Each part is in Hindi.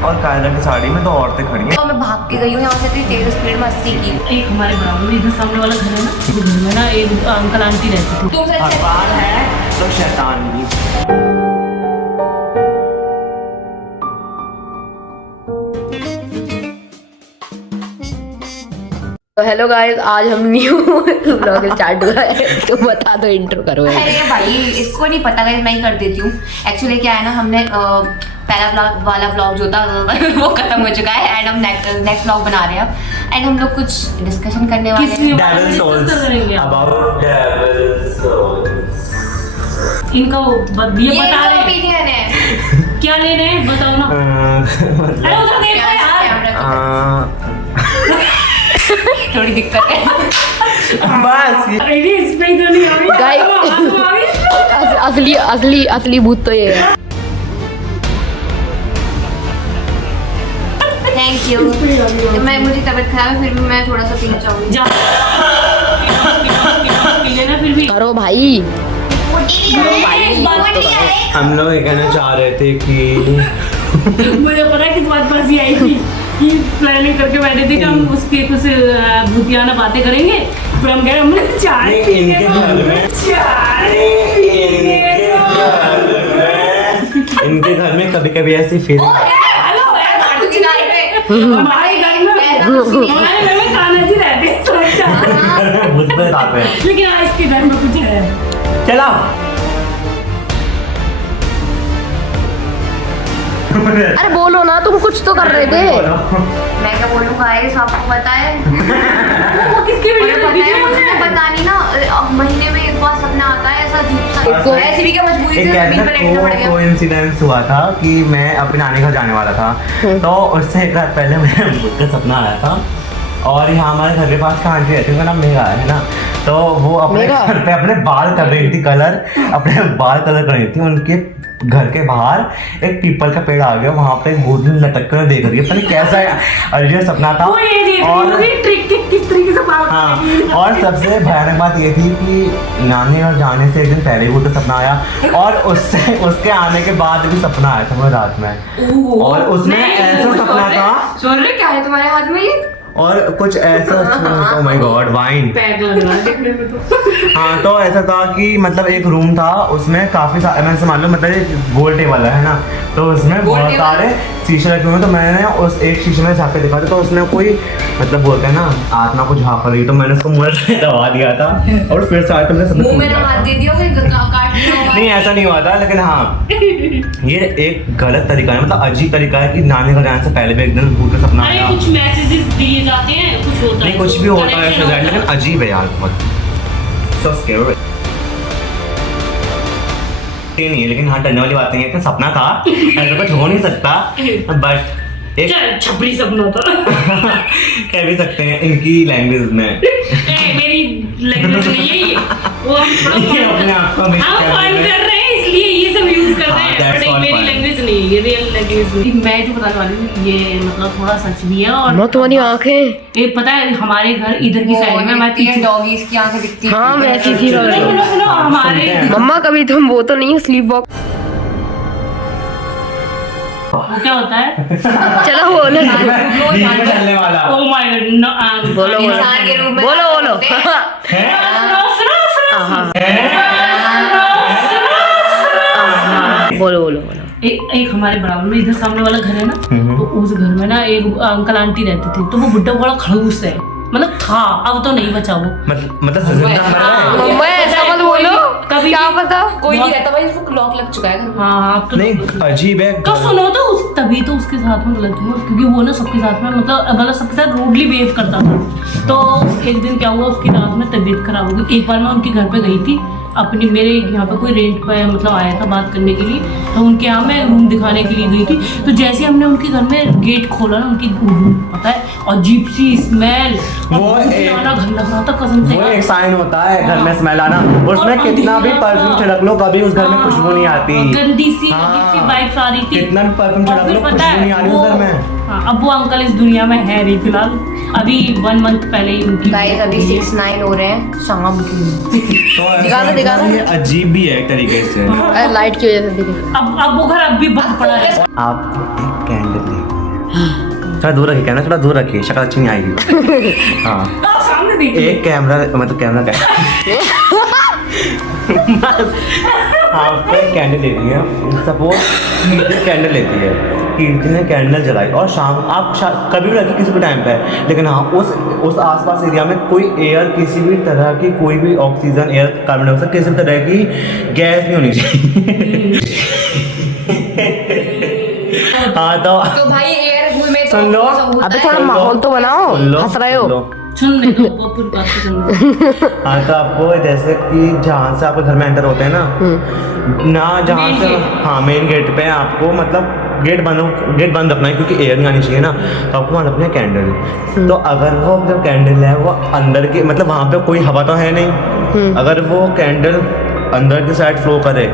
और काले रंग की साड़ी में दो औरतें खड़ी हैं। तो मैं भाग के गई हूँ यहाँ से तेज स्पीड में 80 की। एक हमारे बराबर में इधर सामने वाला घर है ना, उस घर में ना एक अंकल आंटी रहती थी। तुम सच भगवान है तो शैतान भी। तो हेलो गाइस, आज हम न्यू व्लॉग स्टार्ट हुआ है। तो बता दो, इंट्रो करो। अरे भाई इसको नहीं पता गाइस, मैं ही कर देती हूँ। एक्चुअली क्या है ना, हमने पहला वाला व्लॉग जो था वो खत्म हो चुका है एंड हम नेक्स्ट व्लॉग बना रहे हैं अब। एंड हम लोग कुछ डिस्कशन करने वाले हैं Devil's Souls, about Devil's Souls। इनका ये बता रहे हैं ओपिनियन है। क्या ले रहे हैं बताओ ना। अरे उधर देखो यार, थोड़ी दिक्कत है बस अरे इस पे तो नहीं आ रही गाइस, असली भूत तो ये है। Thank you. मुझे तबीयत खराब है, फिर भी मैं थोड़ा सा पीना चाहूंगी। जा पी लेना फिर भी। करो भाई, हम लोग ये कहना चाह रहे थे कि मुझे पता है किस बात पर हंसी आई थी कि प्लानिंग करके बैठे थे कि हम उसके कुछ भूतियाना बातें करेंगे, फिर हम कह रहे हमने चाय इनके घर में कभी कभी ऐसी फील हमारे घर में कान्हा जी रहते हैं, लेकिन आज इसके घर में कुछ है। चला अरे बोलो ना, तुम कुछ तो कर रहे थे। मैं क्या बोलूँ गाइस, आपको पता है वो किसकी वीडियो मुझे पता नहीं ना, महीने में एक बार सपना आता है ऐसा अजीब सा। ऐसी भी क्या मजबूरी थी, जमीन पे लेटना पड़ गया। कोइंसिडेंस हुआ था कि मैं अपने नानी घर जाने वाला था, तो उससे एक रात पहले मुझे भूत का सपना आया था। और यहाँ हमारे घर के पास का आंटी रहती है, उनका नाम मेघा है ना, तो वो अपने घर पे अपने बाल कर रही थी अपने बाल कलर कर रही थी। उनके घर के बाहर एक पीपल का पेड़ आ गया, वहाँ पे एक भूत लटक कर देख रही है, पता नहीं कैसा अजीब सपना था। और किस तरीके से हाँ, और सबसे भयानक बात ये थी कि नानी घर जाने से एक दिन पहले ही भूत का सपना आया, और उसके आने के बाद भी सपना आया था मुझे रात में। और उसमें ऐसा सपना था, सुन रहे क्या है तुम्हारे हाथ में ये? और कुछ ऐसा, ओह माय गॉड, वाइन। पैर लग रहा है देखने में तो। हाँ, तो ऐसा था कि मतलब एक रूम था, उसमें काफी सारे, मैं मान लो मतलब एक गोल टेबल है ना, तो उसमें बहुत सारे शीशे रखे हुए हैं। तो मैंने उस एक शीशे में झाँक के देखा था, तो उसमें कोई मतलब बोलते हैं ना आत्मा को झाँक रही, तो मैंने उसको मुंह से दबा दिया था और फिर से आकर मुंह में हाथ दे दिया, काट दिया। नहीं, ऐसा नहीं हुआ था, लेकिन हाँ ये एक गलत तरीका है, मतलब अजीब तरीका है कि नानी घर जाने से पहले भी एक दिन भूत का सपना आया। कुछ मैसेजेस दिए जाते हैं, कुछ होता है, नहीं कुछ भी होता है ऐसा, लेकिन अजीब है यार बहुत। So scary। नहीं है, लेकिन हाँ डरने वाली बात नहीं है कि सपना था, ऐसा कुछ हो नहीं सकता, बट एक छपरी सपना था। कह भी सकते हैं इनकी लैंग्वेज में। मेरी लैंग्वेज नहीं है ये, वो हम अपने आप को फन कर रहे हैं इसलिए ये सब यूज कर रहे हैं, बट मेरी लैंग्वेज नहीं है, ये रियल लैंग्वेज नहीं। मैं जो बताने वाली हूँ ये मतलब थोड़ा सच भी है। और तुम्हारी आंखें, ये पता है हमारे घर इधर की साइड में हमारे पीछे डॉगीज की आंखें दिखती है। हाँ वैसी थी। सुनो हमारे मम्मा कभी तुम वो तो नहीं स्लीप वॉक, वो क्या होता है? चलो बोलो चलने वाला। ओह माय गॉड, बोलो इंसान के रूप में बोलो बोलो। बोलो बोलो बोलो। एक हमारे बराबर में इधर सामने वाला घर है ना, तो उस घर में ना एक अंकल आंटी रहते थे। तो वो बुड्ढा बड़ा खड़ूस है, मतलब था, अब तो नहीं बचा वो। मतलब मम्मा ऐसा मत बोलो, कभी क्या पता कोई नहीं रहता भाई, इसको लॉक लग चुका है। हाँ तो नहीं अजीब है। तो सुनो, तो तभी तो उसके साथ में गलत हुआ, क्योंकि वो ना सबके साथ में मतलब सबके साथ रूडली बिहेव करता था। तो एक दिन क्या हुआ, उसकी रात में तबीयत खराब हो गई। एक बार मैं उनके घर पे गई थी अपनी, मेरे यहाँ पे कोई रेंट पे मतलब आया था बात करने के लिए, तो उनके यहाँ मैं रूम दिखाने के लिए गई थी। तो जैसे हमने उनके घर में गेट खोला ना, उनकी पता है अजीब सी स्मेल, वो आना घर लग रहा था कसम से। वो एक साइन होता है घर में स्मेल आना, उसमें कितना भी परफ्यूम छिड़क लो कभी उस घर में खुशबू नहीं आती। गंदी सी अजीब सी वाइब्स आ रही थी, कितना भी परफ्यूम छिड़क लो खुशबू नहीं आ रही उस घर में। हाँ, अब वो अंकल इस दुनिया में है नहीं फिलहाल, अभी 1 मंथ पहले ही उनकी गाइस अभी 6-9 हो रहे हैं शाम की। तो दिखाना ये अजीब भी है एक तरीके से, लाइट की वजह से दिखे। अब वो घर अब भी बंद पड़ा है। आप एक कैंडल थोड़ा दूर रखिए कैमरा, थोड़ा दूर रखिए, शक्ल अच्छी नहीं आएगी। हाँ आप सामने देखिए। एक कैमरा मतलब कैमरा का आपको कैंडल लेती है, सपोज कीर्ति कैंडल लेती है, कीर्ति ने कैंडल जलाई और शाम आप कभी भी रखिए किसी भी टाइम पे, लेकिन हाँ उस आसपास एरिया में कोई एयर किसी भी तरह की कोई भी ऑक्सीजन एयर कार्बन डाइऑक्साइड किसी भी तरह की गैस नहीं होनी चाहिए। हाँ तो भाई एयर में सुन लो, अबे थोड़ा माहौल तो बनाओ, हंस रहे हो। सुन ले दो पूरी बात तो सुन लो। हाँ तो आपको जैसे कि जहाँ से आपके घर में एंटर होते हैं ना जहाँ से, हाँ मेन गेट पे आपको मतलब गेट बंद रखना है क्योंकि एयर नहीं आनी चाहिए ना, तो आपको वहाँ रखना है कैंडल। तो अगर वो जो कैंडल है वो अंदर की मतलब वहाँ पे कोई हवा तो है नहीं, अगर वो कैंडल अंदर की साइड फ्लो करे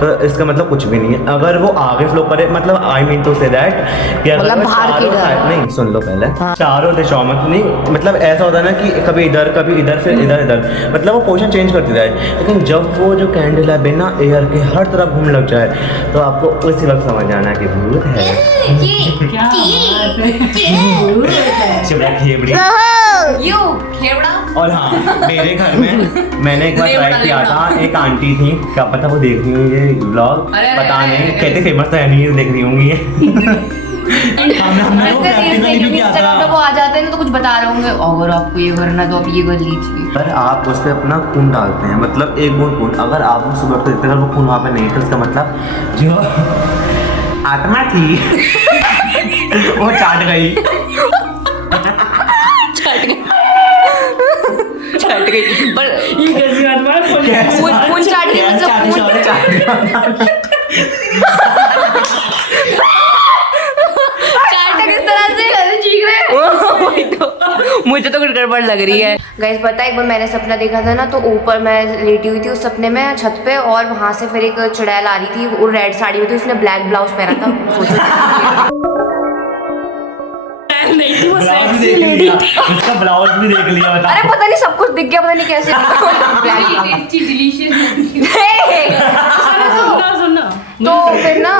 तो इसका मतलब कुछ भी नहीं है। अगर वो आगे फ्लो करे मतलब I mean to say that कि अगर मतलब बाहर की साइड नहीं, सुन लो पहले, चारों दिशाओं में नहीं, मतलब ऐसा होता है ना कि कभी इधर फिर इधर मतलब वो पोजीशन चेंज करती जाए, लेकिन जब वो जो कैंडल है बिना एयर के हर तरफ घूमने लग जाए तो आपको उसी वक्त समझ आना कि भूत है। क्या बात है। चिबड़ा खेबड़ी। यू खेवड़ा। और हाँ मेरे घर में मैंने एक बार ट्राई किया था, एक आंटी थी, क्या पता वो देख रही होंगी ये व्लॉग, अरे, पता अरे, नहीं, अरे, कहते फेमस तो है नहीं, देख रही होंगी हमने वो practically भी किया इंस्टाग्राम पे था। वो आ जाते हैं ना तो कुछ बता रहे होंगे, अगर आपको ये करना तो आप ये कर लीजिए। पर आप उस पर अपना खून डालते हैं, मतलब एक बूंद खून, अगर आप वो सुबह उठते अगर वो खून वहाँ पे नहीं तो उसका मतलब जो आत्मा थी वो चाट गई। छट गई पर ये कैसी बात है? खून चाट के मतलब खून चाटा किस तरह से चीख रहे हैं? तो मुझे तो कुछ गड़बड़ लग रही है। गाइस पता है एक बार मैंने सपना देखा था ना, तो ऊपर मैं लेटी हुई थी उस सपने में छत पे, और वहां से फिर एक चुड़ैल आ रही थी, वो रेड साड़ी में थी, उसने ब्लैक ब्लाउज पहना था। सोचो नहीं थी वो ब्लाउज भी सेक्सी देख लेडी। लिया, उसका ब्लाउज भी देख लिया, बता। अरे पता नहीं सब कुछ दिख गया, पता नहीं कैसे। सुनना सुनना। तो फिर ना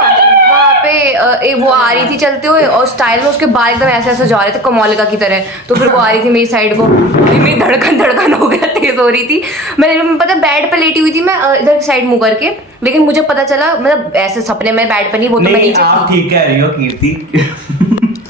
वहाँ पे वो आ रही थी चलते हुए, और स्टाइल में उसके बाल एकदम ऐसे ऐसे जा रहे थे कमौलिका की तरह। तो फिर वो आ रही थी मेरी साइड को, मेरी धड़कन हो गया, तेज हो रही थी। मैं पता बेड पे लेटी हुई थी मैं, इधर की साइड मुँह करके, लेकिन मुझे पता चला मतलब ऐसे सपने में बेड पे नहीं, वो तो मैं नहीं नीचे आप थी। ठीक कह रही हो कीर्ति।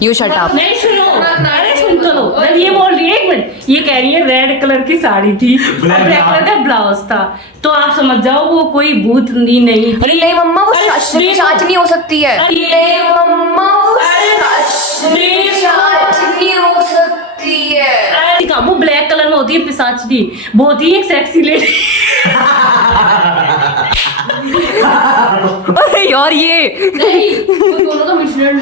You shut up. नहीं सुनो, अरे सुन तो लो। जब ये बोल रही है, एक मिनट, ये कह रही है रेड कलर की साड़ी थी और Black ब्लैक कलर का ब्लाउज था, तो आप समझ जाओ वो कोई भूतनी नहीं अरे थी। नहीं मम्मा, वो अरे सच नहीं हो सकती है। अरे नहीं मम्मा, वो सच देखो। नहीं हो सकती है। अरे कहाँ, वो ब्लैक कलर में होती है पिशाचनी, बहुत ही एक सेक्सी लेडी। अरे यार ये नहीं वो दोनों का मिश्रण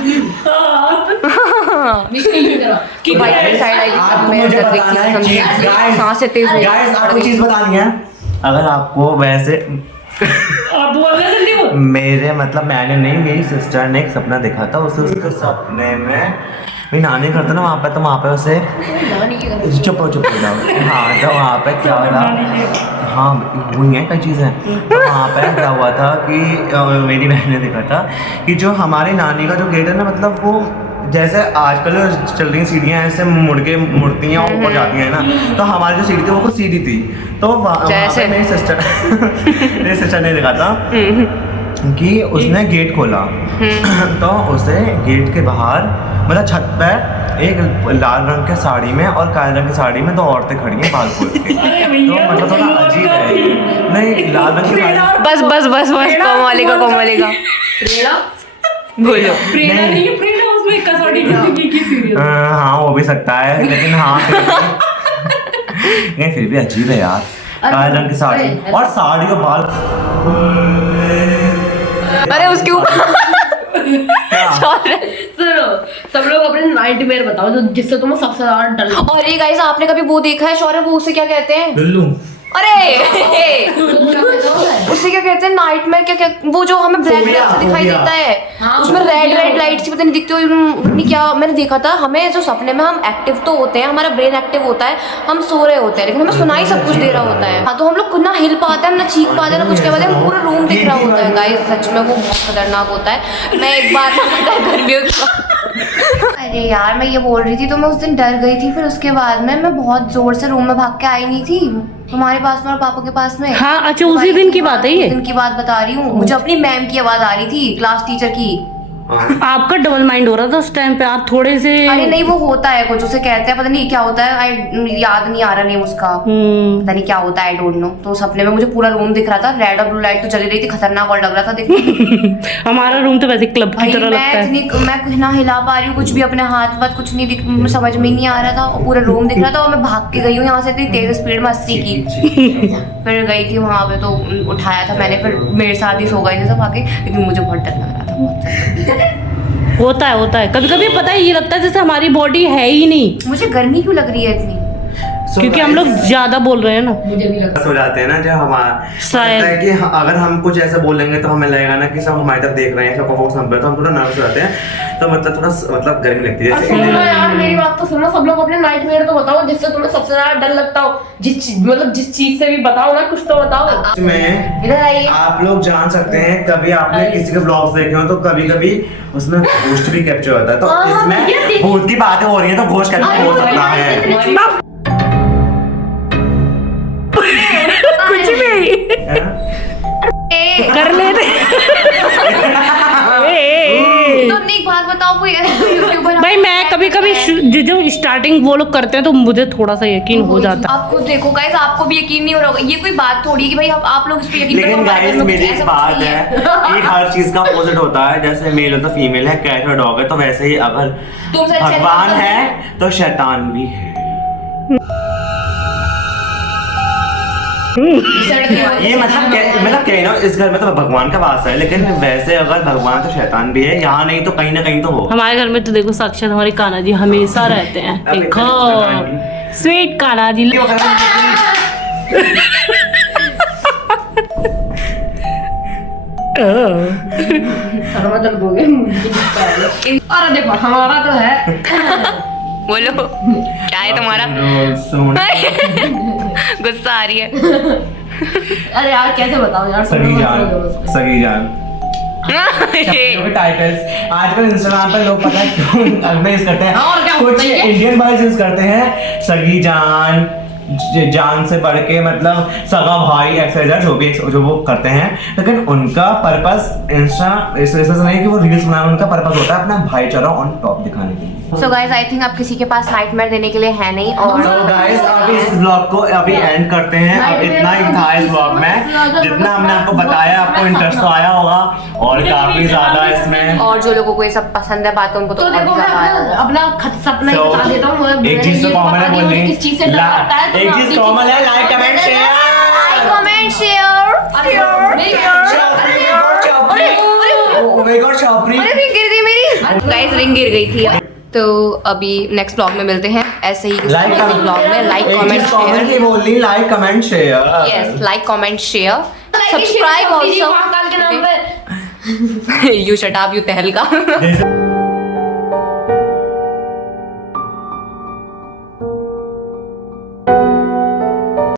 कि भाई की साइड आई आपको मैं मुझे कर बताना है देखती चीज, हूँ, guys, सांस से तेज हो guys, आपको चीज बतानी है। अगर आपको वैसे आप बोल रहे थे नहीं वो मेरे मतलब मैंने नहीं, मेरी सिस्टर ने एक सपना देखा था, उसके सपने में मेरी नानी घर था ना वहाँ पे, तो वहाँ पे उसे चुप हो जाओ। हाँ तो वहाँ पे क्या हुआ, हाँ हुई हैं कई चीज़ें। तो वहाँ पे क्या हुआ था कि मेरी बहन ने देखा था कि जो हमारी नानी का जो गेट है ना, मतलब वो जैसे आजकल चल रही सीढ़ियाँ ऐसे मुड़ती हैं और ऊपर जाती हैं ना, तो हमारी जो सीढ़ी थी वो कुछ सीधी थी। तो वहाँ पे मेरी सिस्टर ने देखा था कि उसने गेट खोला, तो उसे गेट के बाहर मतलब छत पे एक लाल रंग के साड़ी में और काले रंग की साड़ी में दो औरतें खड़ी हैं बाल खोल के। तो मतलब थोड़ा अजीब है। नहीं लाल रंग की साड़ी, बस बस बस बस कोमलिका कोमलिका बोलो। प्रेरणा नहीं है, प्रेरणा उसमें कसौटी जिंदगी की सीरियल। हाँ हो भी सकता है, लेकिन हाँ नहीं फिर भी अजीब है यार, काले रंग की साड़ी और साड़ी का बाल। अरे उसके ऊपर सुनो सब लोग अपने नाइटमेयर बताओ जो जिससे तुम्हें सबसे ज्यादा डर लगता और ये गाइस आपने कभी वो देखा है शौर्य, वो उसे क्या कहते हैं? लुल्लू। अरे उसे क्या कहते हैं नाइटमेयर, क्या वो जो हमें ब्लैक ब्लैक से दिखाई फोबिया। देता है, उसमें रेड लाइट सी पता नहीं दिखती नहीं, क्या मैंने देखा था, हमें जो सपने में हम एक्टिव तो होते हैं, हमारा ब्रेन एक्टिव होता है, हम सो रहे होते हैं, लेकिन हमें सुनाई सब कुछ दे रहा होता है। हाँ तो हम लोग ना हिल पाते हैं, ना चीख पाते हैं, ना कुछ कर पाते हैं, पूरा रूम दिख रहा होता है गाइस। सच में वो बहुत खतरनाक होता है। मैं एक बार गर्मियों की अरे यार मैं ये बोल रही थी तो मैं उस दिन डर गई थी, फिर उसके बाद में मैं बहुत जोर से रूम में भाग के आई नहीं थी तुम्हारे पास में और पापा के पास में। हाँ अच्छा उसी दिन की बात है ये। उस दिन की बात बता रही हूँ, मुझे अपनी मैम की आवाज आ रही थी, क्लास टीचर की। आपका डबल माइंड हो रहा था उस टाइम पे, आप थोड़े से अरे नहीं वो होता है कुछ, उसे कहते हैं पता नहीं क्या होता है, याद नहीं आ रहा नेम उसका, पता नहीं क्या होता है, आई डोंट नो। तो सपने में मुझे पूरा रूम दिख रहा था, रेड और ब्लू लाइट तो जली रही थी, खतरनाक और लग रहा था देखने। हमारा रूम तो वैसे क्लब की तरह लगता है। मैं कुछ ना हिला पा रही हूँ, कुछ भी अपने हाथ वाथ कुछ नहीं समझ में ही नहीं आ रहा था, और पूरा रूम दिख रहा था, और मैं भाग के गई हूँ यहाँ से इतनी तेज स्पीड में 80 की। फिर गई थी वहां पे तो उठाया था मैंने, फिर मेरे साथ ही सो गए थे सब आके, लेकिन मुझे बहुत डर लग रहा था बहुत। होता है कभी कभी पता है, ये लगता है जैसे हमारी बॉडी है ही नहीं। मुझे गर्मी क्यों लग रही है इतनी? क्योंकि हम लोग ज्यादा बोल रहे हैं ना, मुझे भी लगता हो जाते हैं ना, जब हमारा शायद। लगता है कि अगर हम कुछ ऐसा बोलेंगे तो हमें लगेगा ना कि सब हमारी तरफ देख रहे हैं, सबको फोकस हम पे, तो हम थोड़ा नर्वस हो जाते हैं, तो मतलब थोड़ा मतलब गर्मी लगती है जैसे। सुनो यार मेरी बात तो सुनो, सब लोग अपने नाइटमेयर तो बताओ जिससे तुम्हें सबसे ज्यादा डर लगता हो, जिस चीज से भी बताओ ना, कुछ तो बताओ। में इधर आइए। आप लोग जान सकते हैं, कभी आपने किसी के ब्लॉग्स देखे हो तो कभी कभी उसमें घोस्ट भी कैप्चर होता है, तो इसमें भूत की बातें हो रही है तो घोस्ट कैप्चर हो सकता है। कुछ भी कर लेते। तुमने एक बात बताओ, कोई यूट्यूबर भाई मैं कभी कभी जो स्टार्टिंग वो लोग करते हैं तो मुझे थोड़ा सा यकीन हो जाता है। आप खुद देखो गाइस, आपको भी यकीन नहीं हो रहा होगा, ये कोई बात थोड़ी है कि भाई आप लोग इस पे यकीन लेकिन करो, हमारे गाइस घर में मेरी कुछ एक ऐसा बात कुछ नहीं है कि हर चीज का अपोजिट होता है, जैसे मेल है तो फीमेल है, कैट और डॉग है, तो वैसे ही अगर तुम सच भगवान कहते हो। है तो शैतान भी है। ये मतलब कहीं ना इस घर में तो भगवान का वास है, लेकिन वैसे अगर भगवान तो शैतान भी है, यहाँ नहीं तो कहीं ना कहीं तो हो। हमारे घर में तो देखो साक्षात हमारे कान्हा जी हमेशा रहते हैं। देखो स्वीट कान्हा जी। अरे देखो हमारा तो है। बोलो क्या है तुम्हारा? गुस्सा आ रही है। अरे यार कैसे बताओ यार, सगी जान टाइटल्स आजकल इंस्टाग्राम पर लोग पता है क्यों यूज करते हैं, और क्या कुछ होता है? इंडियन बॉयज यूज करते हैं सगी जान, जान से बढ़ के मतलब सगा भाई ऐसा जो भी जो वो करते हैं, लेकिन उनका पर्पस इंस्टा इस वजह से नहीं कि वो रील्स बनाना, उनका पर्पस होता है अपना भाईचारा ऑन टॉप दिखाने के लिए। सो गाइस आई थिंक आप किसी के पास नाइटमेयर देने के लिए है नहीं, और तो गाइस अभी इस ब्लॉग को अभी एंड करते हैं। अब इतना ही था इस ब्लॉग में, जितना हमने आपको बताया आपको इंटरेस्ट तो आया होगा, और काफी ज्यादा इसमें, और जो लोगों को ये सब पसंद है बातें उनको तो देखो मैं अपना सपना ही बता देता हूँ। एक चीज तो कॉमन है बोलनी, किस चीज से डर लगता है, तो एक चीज कॉमन है, like comment share. Comment share ring गिर गई मेरी गाइस, रिंग गिर गई थी। तो अभी नेक्स्ट ब्लॉग में मिलते हैं ऐसे ही ब्लॉग में। लाइक कमेंट शेयर, बोलनी like comment share, yes like comment share, subscribe also. Mahakal के नाम पे यू शट अप यू तहलका।